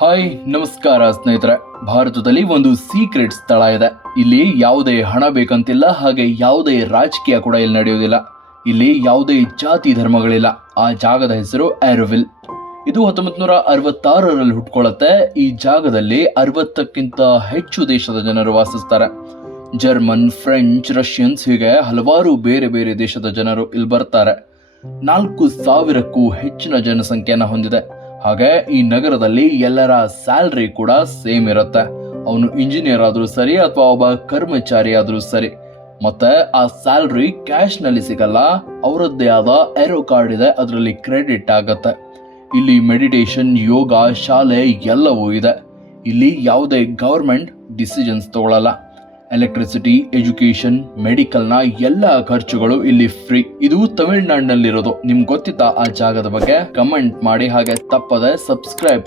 Hi ನಮಸ್ಕಾರ ಸ್ನೇಹಿತರೆ. ಭಾರತದಲ್ಲಿ ಒಂದು ಸೀಕ್ರೆಟ್ ಸ್ಥಳ ಇದೆ. ಇಲ್ಲಿ ಯಾವುದೇ ಹಣ ಬೇಕಂತಿಲ್ಲ, ಹಾಗೆ ಯಾವುದೇ ರಾಜಕೀಯ ಕೂಡ ಇಲ್ಲಿ ನಡೆಯುವುದಿಲ್ಲ. ಇಲ್ಲಿ ಯಾವುದೇ ಜಾತಿ ಧರ್ಮಗಳಿಲ್ಲ. ಆ ಜಾಗದ ಹೆಸರು ಆರೋವಿಲ್. ಇದು 1966ರಲ್ಲಿ ಹುಟ್ಕೊಳ್ಳುತ್ತೆ. ಈ ಜಾಗದಲ್ಲಿ 60ಕ್ಕಿಂತ ಹೆಚ್ಚು ದೇಶದ ಜನರು ವಾಸಿಸ್ತಾರೆ. ಜರ್ಮನ್, ಫ್ರೆಂಚ್, ರಷ್ಯನ್ಸ್ ಹೀಗೆ ಹಲವಾರು ಬೇರೆ ಬೇರೆ ದೇಶದ ಜನರು ಇಲ್ಲಿ ಬರ್ತಾರೆ. 4,000ಕ್ಕೂ ಹೆಚ್ಚಿನ ಜನಸಂಖ್ಯೆಯನ್ನು ಹೊಂದಿದೆ. ಹಾಗೆ ಈ ನಗರದಲ್ಲಿ ಎಲ್ಲರ ಸ್ಯಾಲ್ರಿ ಕೂಡ ಸೇಮ್ ಇರುತ್ತೆ. ಅವನು ಇಂಜಿನಿಯರ್ ಆದ್ರೂ ಸರಿ ಅಥವಾ ಒಬ್ಬ ಕರ್ಮಚಾರಿ ಆದ್ರೂ ಸರಿ. ಮತ್ತೆ ಆ ಸ್ಯಾಲ್ರಿ ಕ್ಯಾಶ್ ನಲ್ಲಿ ಸಿಗಲ್ಲ, ಅವರದ್ದೇ ಆದ ಏರೋ ಕಾರ್ಡ್ ಇದೆ, ಅದರಲ್ಲಿ ಕ್ರೆಡಿಟ್ ಆಗತ್ತೆ. ಇಲ್ಲಿ ಮೆಡಿಟೇಷನ್, ಯೋಗ, ಶಾಲೆ ಎಲ್ಲವೂ ಇದೆ. ಇಲ್ಲಿ ಯಾವುದೇ ಗವರ್ಮೆಂಟ್ ಡಿಸಿಷನ್ಸ್ ತಗೊಳ್ಳಲ್ಲ. ಎಲೆಕ್ಟ್ರಿಸಿಟಿ, ಎಜುಕೇಶನ್, ಮೆಡಿಕಲ್ನ ಎಲ್ಲ ಖರ್ಚುಗಳು ಇಲ್ಲಿ ಫ್ರೀ. ಇದು ತಮಿಳುನಾಡಿನಲ್ಲಿರೋದು. ನಿಮ್ಗೆ ಗೊತ್ತಿತ್ತಾ ಆ ಜಾಗದ ಬಗ್ಗೆ? ಕಮೆಂಟ್ ಮಾಡಿ, ಹಾಗೆ ತಪ್ಪದೆ ಸಬ್ಸ್ಕ್ರೈಬ್